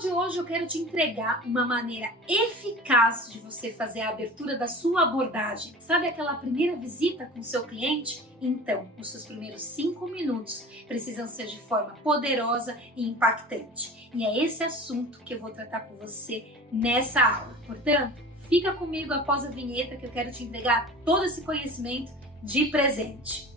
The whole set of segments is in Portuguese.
de hoje eu quero te entregar uma maneira eficaz de você fazer a abertura da sua abordagem. Sabe aquela primeira visita com o seu cliente? Então, os seus primeiros 5 minutos precisam ser de forma poderosa e impactante. E é esse assunto que eu vou tratar com você nessa aula. Portanto, fica comigo após a vinheta que eu quero te entregar todo esse conhecimento de presente.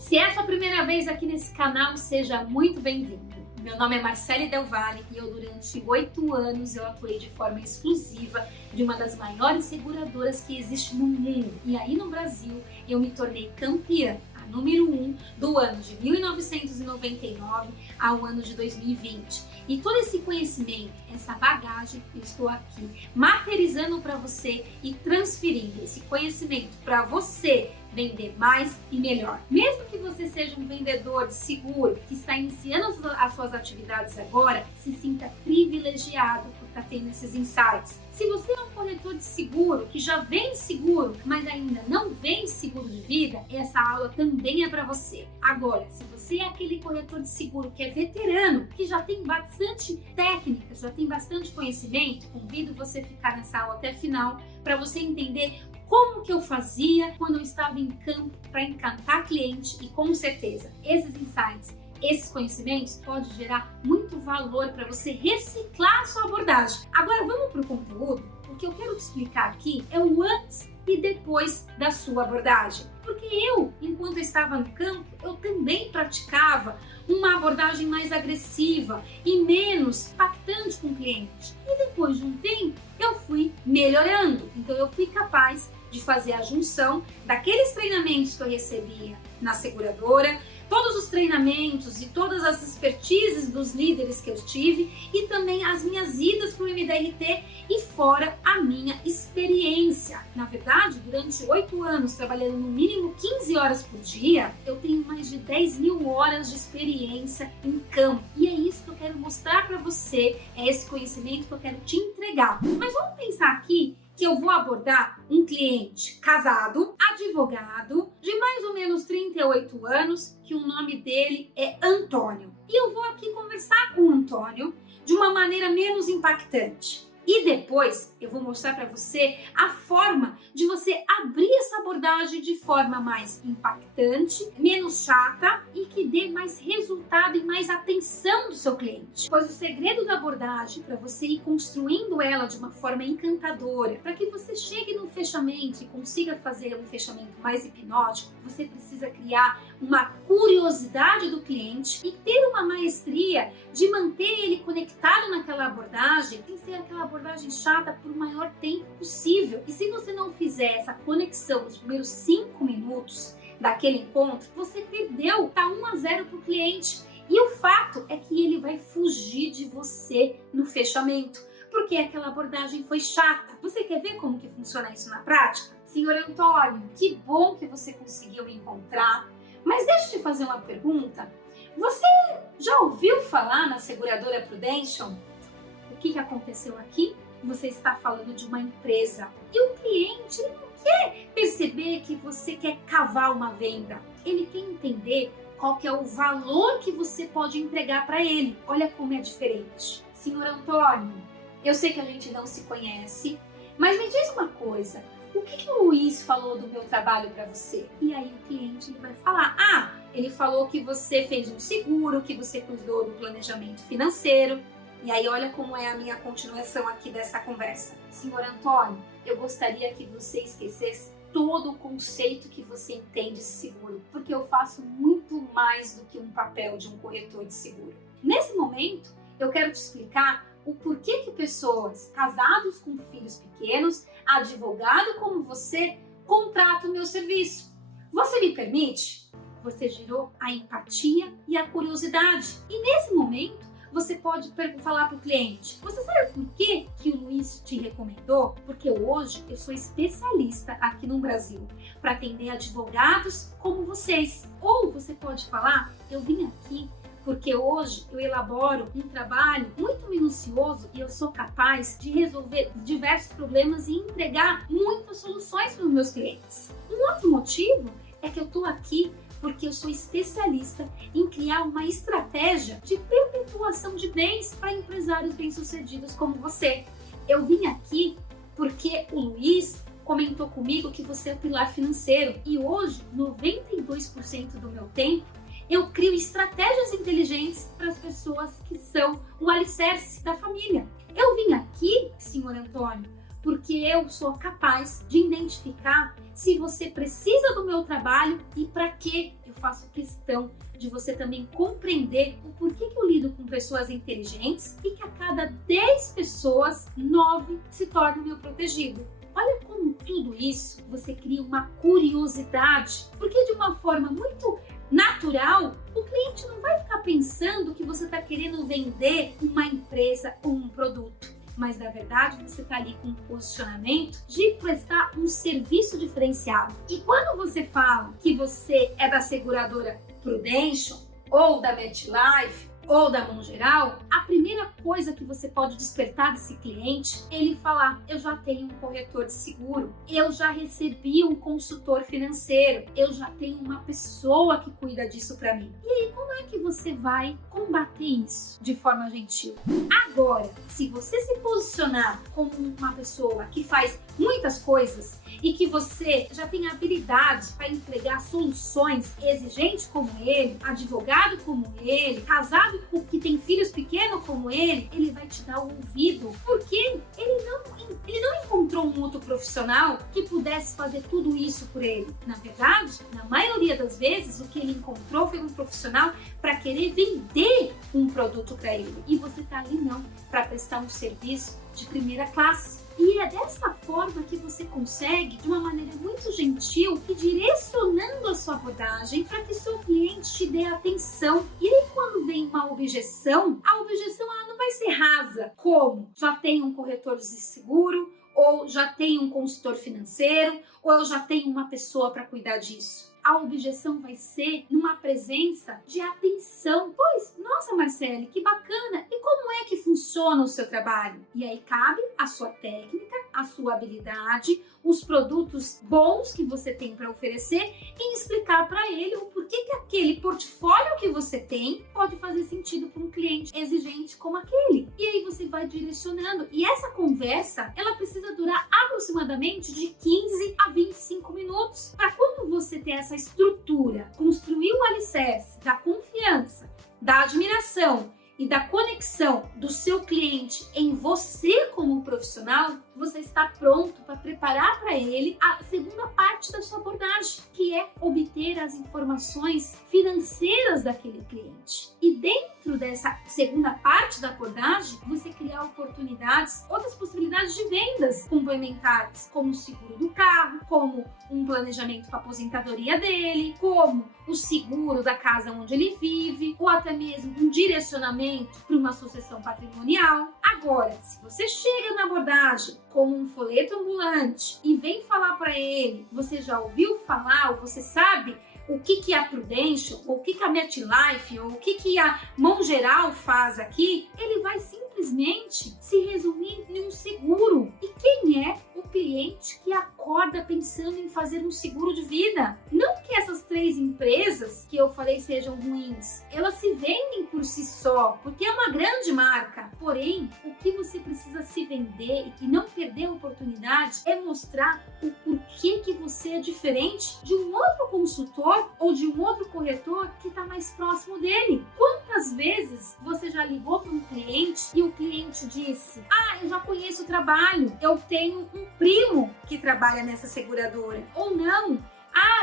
Se é a sua primeira vez aqui nesse canal, seja muito bem-vindo. Meu nome é Marcele Del Valle e durante 8 anos eu atuei de forma exclusiva de uma das maiores seguradoras que existe no mundo. E aí no Brasil eu me tornei campeã, a número 1 do ano de 1999 ao ano de 2020. E todo esse conhecimento, essa bagagem, eu estou aqui materializando para você e transferindo esse conhecimento para você vender mais e melhor. Mesmo que você seja um vendedor de seguro que está iniciando as suas atividades agora, se sinta privilegiado por estar tendo esses insights. Se você é um corretor de seguro que já vende seguro, mas ainda não vende seguro de vida, essa aula também é para você. Agora, se você é aquele corretor de seguro que é veterano, que já tem bastante técnica, já tem bastante conhecimento, convido você a ficar nessa aula até o final para você entender como que eu fazia quando eu estava em campo para encantar cliente e com certeza esses insights, esses conhecimentos podem gerar muito valor para você reciclar a sua abordagem. Agora vamos para o conteúdo? O que eu quero te explicar aqui é o antes e depois da sua abordagem. Porque eu, enquanto eu estava no campo, eu também praticava uma abordagem mais agressiva e menos impactante com o cliente. E depois de um tempo, eu fui melhorando. Então eu fui capaz de fazer a junção daqueles treinamentos que eu recebia na seguradora, todos os treinamentos e todas as expertises dos líderes que eu tive e também as minhas idas para o MDRT e fora a minha experiência. Na verdade, durante 8 anos, trabalhando no mínimo 15 horas por dia, eu tenho mais de 10 mil horas de experiência em campo. E é isso que eu quero mostrar para você, é esse conhecimento que eu quero te entregar. Mas vamos pensar aqui que eu vou abordar um cliente casado, advogado, de mais ou menos 38 anos, que o nome dele é Antônio. E eu vou aqui conversar com o Antônio de uma maneira menos impactante. E depois eu vou mostrar para você a forma de você abrir essa abordagem de forma mais impactante, menos chata e que dê mais resultado e mais atenção do seu cliente. Pois o segredo da abordagem para você ir construindo ela de uma forma encantadora, para que você chegue no fechamento e consiga fazer um fechamento mais hipnótico, você precisa criar uma curiosidade do cliente e ter uma maestria de manter ele conectado naquela abordagem, sem ser aquela abordagem chata por o maior tempo possível. E se você não fizer essa conexão nos primeiros 5 minutos daquele encontro, você perdeu, tá 1-0 para o cliente. E o fato é que ele vai fugir de você no fechamento, porque aquela abordagem foi chata. Você quer ver como que funciona isso na prática? Senhor Antônio, que bom que você conseguiu me encontrar, mas deixa eu te fazer uma pergunta. Você já ouviu falar na seguradora Prudential? O que aconteceu aqui? Você está falando de uma empresa e o cliente não quer perceber que você quer cavar uma venda. Ele quer entender qual que é o valor que você pode entregar para ele. Olha como é diferente. Senhor Antônio, eu sei que a gente não se conhece, mas me diz uma coisa. O que o Luiz falou do meu trabalho para você? E aí o cliente vai falar, ele falou que você fez um seguro, que você cuidou do planejamento financeiro. E aí olha como é a minha continuação aqui dessa conversa. Senhor Antônio, eu gostaria que você esquecesse todo o conceito que você entende de seguro, porque eu faço muito mais do que um papel de um corretor de seguro. Nesse momento, eu quero te explicar o porquê que pessoas casadas com filhos pequenos, advogado como você, contratam o meu serviço. Você me permite? Você gerou a empatia e a curiosidade. E nesse momento, você pode falar para o cliente, você sabe por que o Luiz te recomendou? Porque hoje eu sou especialista aqui no Brasil para atender advogados como vocês. Ou você pode falar, eu vim aqui porque hoje eu elaboro um trabalho muito minucioso e eu sou capaz de resolver diversos problemas e entregar muitas soluções para os meus clientes. Um outro motivo é que eu estou aqui porque eu sou especialista em criar uma estratégia de perpetuação de bens para empresários bem-sucedidos como você. Eu vim aqui porque o Luiz comentou comigo que você é o pilar financeiro e hoje, 92% do meu tempo, eu crio estratégias inteligentes para as pessoas que são o alicerce da família. Eu vim aqui, senhor Antônio, porque eu sou capaz de identificar se você precisa do meu trabalho e para que eu faço questão de você também compreender o porquê que eu lido com pessoas inteligentes e que a cada 10 pessoas, 9 se tornam meu protegido. Olha como tudo isso você cria uma curiosidade, porque de uma forma muito natural, o cliente não vai ficar pensando que você está querendo vender uma empresa ou um produto. Mas na verdade você está ali com um posicionamento de prestar um serviço diferenciado. E quando você fala que você é da seguradora Prudential ou da MetLife ou da Mão Geral, a primeira coisa que você pode despertar desse cliente é ele falar: eu já tenho um corretor de seguro, eu já recebi um consultor financeiro, eu já tenho uma pessoa que cuida disso para mim. E aí, como é que você vai combater isso de forma gentil? Agora, se você se posicionar como uma pessoa que faz muitas coisas e que você já tem habilidade para entregar soluções, exigente como ele, advogado como ele, casado que tem filhos pequenos como ele vai te dar o ouvido, porque ele não encontrou um outro profissional que pudesse fazer tudo isso por ele. Na verdade, na maioria das vezes, o que ele encontrou foi um profissional para querer vender um produto para ele. E você tá ali não, para prestar um serviço de primeira classe. E é dessa forma que você consegue, de uma maneira muito gentil, ir direcionando a sua abordagem para que seu cliente te dê atenção. E aí, quando vem uma objeção, a objeção ela não vai ser rasa, como já tem um corretor de seguro, ou já tem um consultor financeiro, ou eu já tenho uma pessoa para cuidar disso. A objeção vai ser numa presença de atenção. Pois, nossa Marcele, que bacana! E como é que funciona o seu trabalho? E aí cabe a sua técnica, a sua habilidade, os produtos bons que você tem para oferecer e explicar para ele o porquê que aquele portfólio que você tem pode fazer sentido para um cliente exigente como aquele. E aí você vai direcionando. E essa conversa, ela precisa durar aproximadamente de 15 a 25 minutos. Para quando você ter essa estrutura, construir o alicerce da confiança, da admiração e da conexão do seu cliente em você como profissional, você está pronto para preparar para ele a segunda parte da sua abordagem, que é obter as informações financeiras daquele cliente. E dentro dessa segunda parte da abordagem, você criar oportunidades, outras possibilidades de vendas complementares, como o seguro do carro, como um planejamento para a aposentadoria dele, como o seguro da casa onde ele vive, ou até mesmo um direcionamento para uma sucessão patrimonial. Agora, se você chega na abordagem como um folheto ambulante e vem falar para ele, você já ouviu falar, ou você sabe o que a Prudential, ou o que a MetLife, ou o que a Mão Geral faz aqui, ele vai simplesmente se resumir em um seguro. E quem é o cliente que acorda pensando em fazer um seguro de vida? Não que essas 3 empresas que eu falei sejam ruins, elas se vendem por si só, porque é uma grande marca. Porém, o que você precisa se vender e não perder a oportunidade é mostrar o porquê que você é diferente de um outro consultor ou de um outro corretor que está mais próximo dele. Quantas vezes você já ligou para um cliente e o cliente disse: eu já conheço o trabalho, eu tenho um primo que trabalha nessa seguradora. Ou não,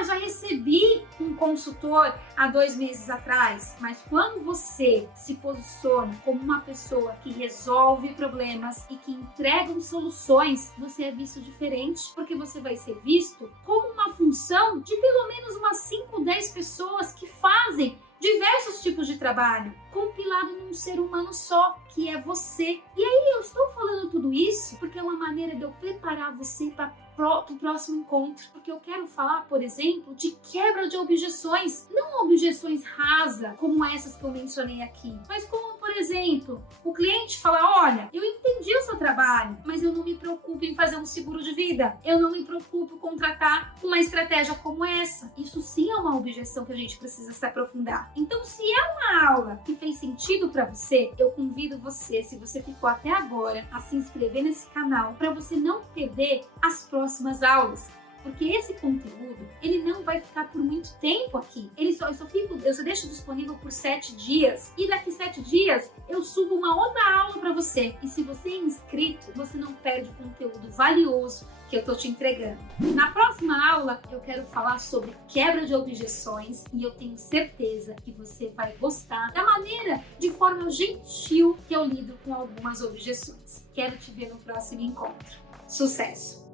já recebi um consultor há 2 meses atrás. Mas quando você se posiciona como uma pessoa que resolve problemas e que entrega soluções, você é visto diferente, porque você vai ser visto como uma função de pelo menos umas 5, 10 pessoas que fazem diversos tipos de trabalho, compilado num ser humano só, que é você. E aí eu estou falando tudo isso porque é uma maneira de eu preparar você para pro próximo encontro, porque eu quero falar, por exemplo, de quebra de objeções, não objeções rasas, como essas que eu mencionei aqui, mas como, por exemplo, o cliente fala, olha, eu entendi o seu trabalho, mas eu não me preocupo em fazer um seguro de vida, eu não me preocupo em contratar uma estratégia como essa. Isso sim é uma objeção que a gente precisa se aprofundar. Então, se é uma aula que fez sentido para você, eu convido você, se você ficou até agora, a se inscrever nesse canal para você não perder as próximas aulas. Porque esse conteúdo, ele não vai ficar por muito tempo aqui. Eu só deixo disponível por 7 dias. E daqui 7 dias, eu subo uma outra aula para você. E se você é inscrito, você não perde conteúdo valioso que eu tô te entregando. Na próxima aula, eu quero falar sobre quebra de objeções. E eu tenho certeza que você vai gostar da maneira, de forma gentil, que eu lido com algumas objeções. Quero te ver no próximo encontro. Sucesso!